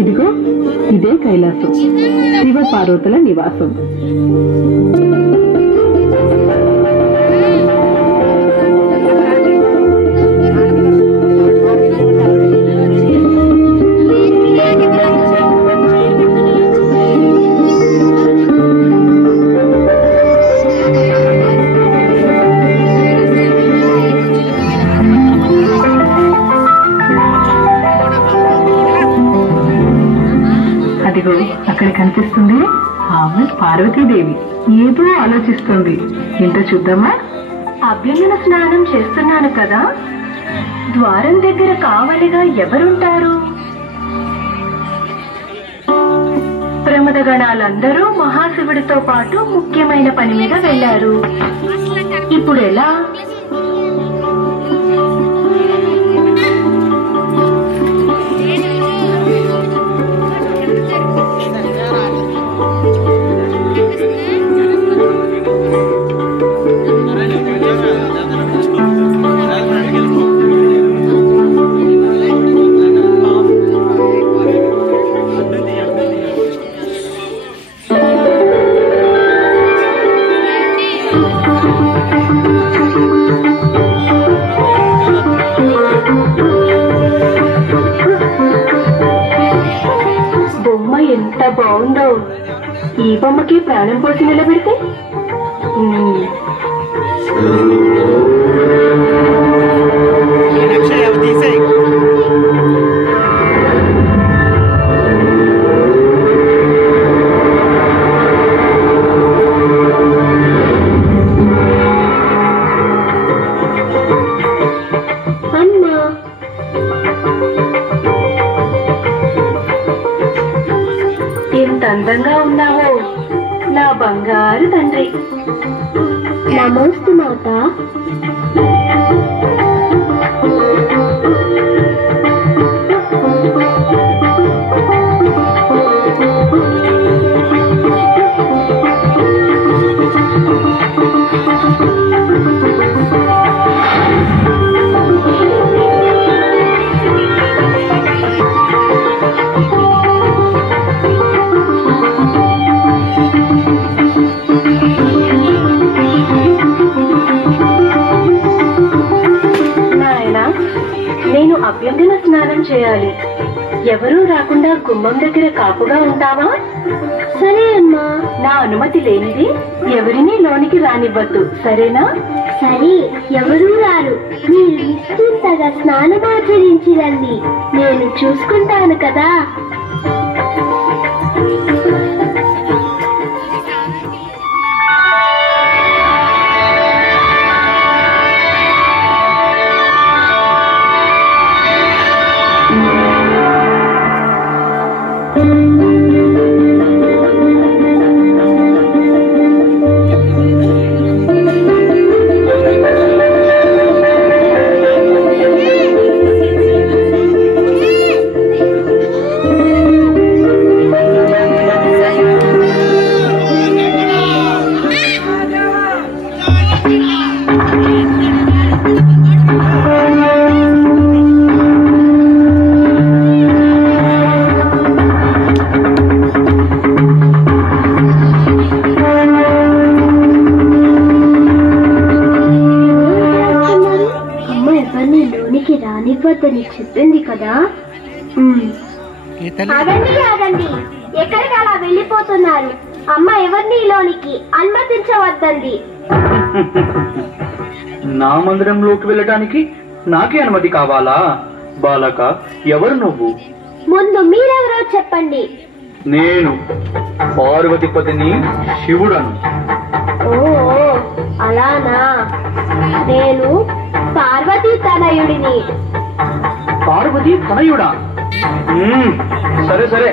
ఇదిగో ఇదే కైలాసం, శివ పార్వతుల నివాసం. అదిగో అక్కడ కనిపిస్తుంది ఆమె పార్వతీదేవి, ఏదో ఆలోచిస్తుంది. ఏంటో చూద్దామా? అభ్యంగన స్నానం చేస్తున్నాను కదా, ద్వారం దగ్గర కావలిగా ఎవరుంటారు? ప్రమదగణాలందరూ మహాశివుడితో పాటు ముఖ్యమైన పని మీద వెళ్లారు. ఇప్పుడు ఎలా? బొమ్మ ఎంత బాగుందో! ఈ బొమ్మకి ప్రాణం పోసి నిలబెడితే అమ్మా, ఎంత అందంగా ఉన్నావో నా బంగారు తండ్రి. నమస్తే మాత. నేను అభ్యంగన స్నానం చేయాలి. ఎవరూ రాకుండా గుమ్మం దగ్గర కాపుగా ఉంటావా? సరే అమ్మా. నా అనుమతి లేనిది ఎవరినీ లోనికి రానివ్వద్దు, సరేనా? సరే, ఎవరూ రారు. మీరు నిశ్చింతగా స్నానమాచరించి రండి, నేను చూసుకుంటాను కదా. రానివ్వద్దని చెప్పింది కదా. ఆగండి ఆగండి, ఎక్కడికి అలా వెళ్ళిపోతున్నారు? అమ్మ ఎవరిని లోనికి అనుమతించవద్దండి. నా మందిరంలోకి వెళ్ళడానికి నాకే అనుమతి కావాలా? బాలక, ఎవరు నువ్వు? ముందు మీరెవరో చెప్పండి. నేను పార్వతీపతిని, శివుడను. ఓ అలానా? నేను పార్వతీ తనయుడిని. పార్వతీ తనయుడా? సరే సరే,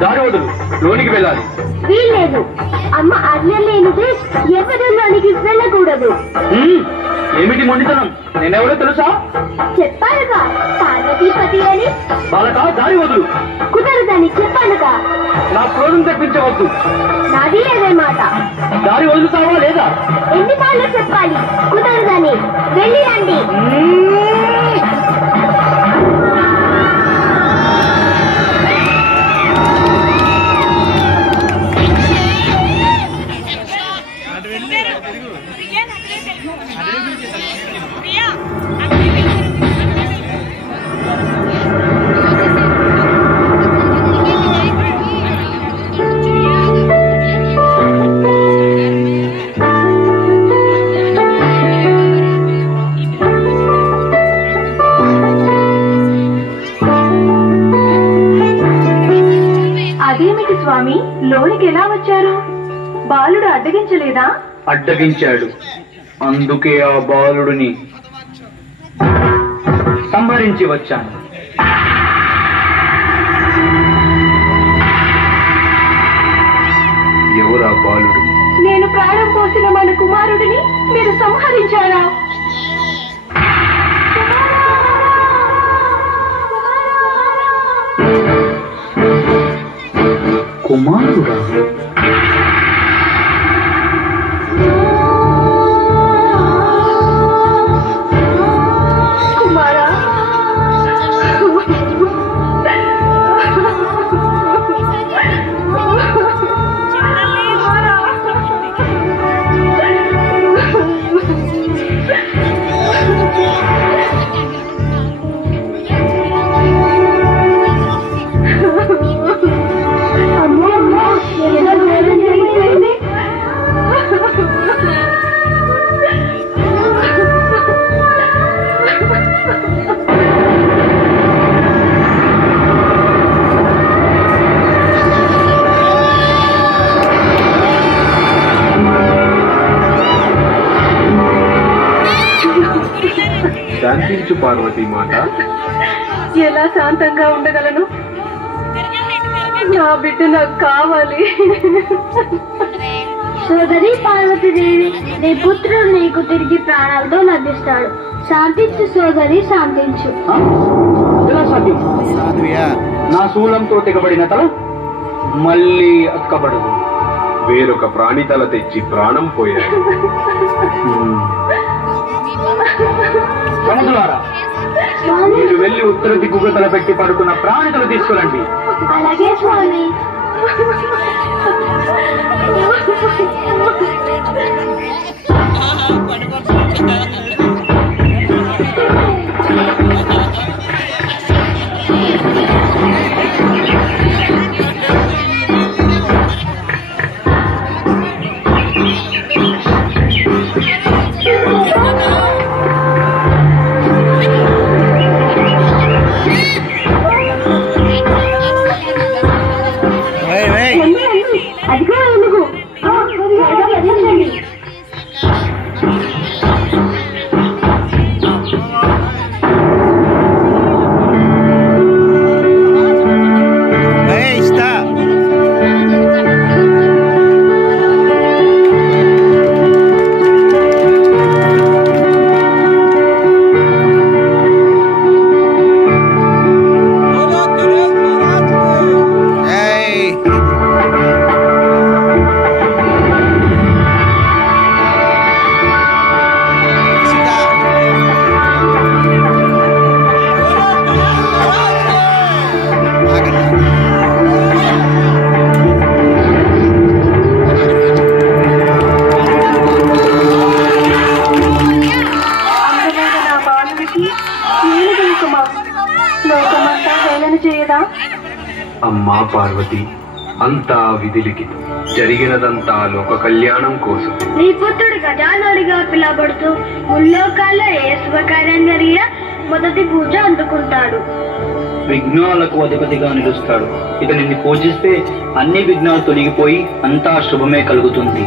దారి వదులు, లోనికి వెళ్ళాలి. వీల్లేదు, అమ్మ ఆజ్ఞ లేనిదే ఎవరు లోనికి వెళ్ళకూడదు. ఏమిటి మొండితనం? నేనెవరో తెలుసా? చెప్పానుగా, పార్వతీపతి అని. బాలక, దారి వదులు. కుదరదని చెప్పానుగా. నా క్రోధం తెప్పించవద్దు. నాది అదే మాట. దారి వదులుతావా లేదా? ఎన్నిసార్లు చెప్పాలి? కుదరదని. వెళ్ళి రండి. అదేమిటి స్వామి, లోనికి ఎలా వచ్చారు? బాలుడు అడ్డగించలేదా? అడ్డగించాడు. అందుకే ఆ బాలుడిని సంహరించి వచ్చాను. ఎవరా బాలుడు? నేను ప్రాణం పోసిన మన కుమారుడిని మీరు సంహరించారా? కుమారుడా? కుమారా, శాంతించు పార్వతీ మాత. ఎలా శాంతంగా ఉండగలను? నా బిడ్డ నాకు కావాలి. సోదరి పార్వతీదేవి, నీ పుత్రుడు నీకు తిరిగి ప్రాణాలతో లభిస్తాడు. శాంతించు సోదరి, శాంతించు. ఎలా సాధ్యం? నా శూలంతో తెగబడిన తల మళ్ళీ అక్కబడదు. వేరొక ప్రాణి తల తెచ్చి ప్రాణం పోయాడు. సమదులారా, మీరు వెళ్ళి ఉత్తర దిక్కుగా తల పెట్టి పడుకున్న ప్రాణితలు తీసుకురండి. అలాగే స్వామి. అదిగో ఎందుకు అమ్మా పార్వతి, అంతా విధి లిఖితం. జరిగినదంతా లోక కళ్యాణం కోసం. నీ పుత్రుడు గజానుడిగా పిలబడుతూ ముల్లోకాల్లో ఏ శుభకార్యం జరిగినా మొదటి పూజ అందుకుంటాడు. విఘ్నాలకు అధిపతిగా నిలుస్తాడు. ఇతనిని పూజిస్తే అన్ని విఘ్నాలు తొలగిపోయి అంతా శుభమే కలుగుతుంది.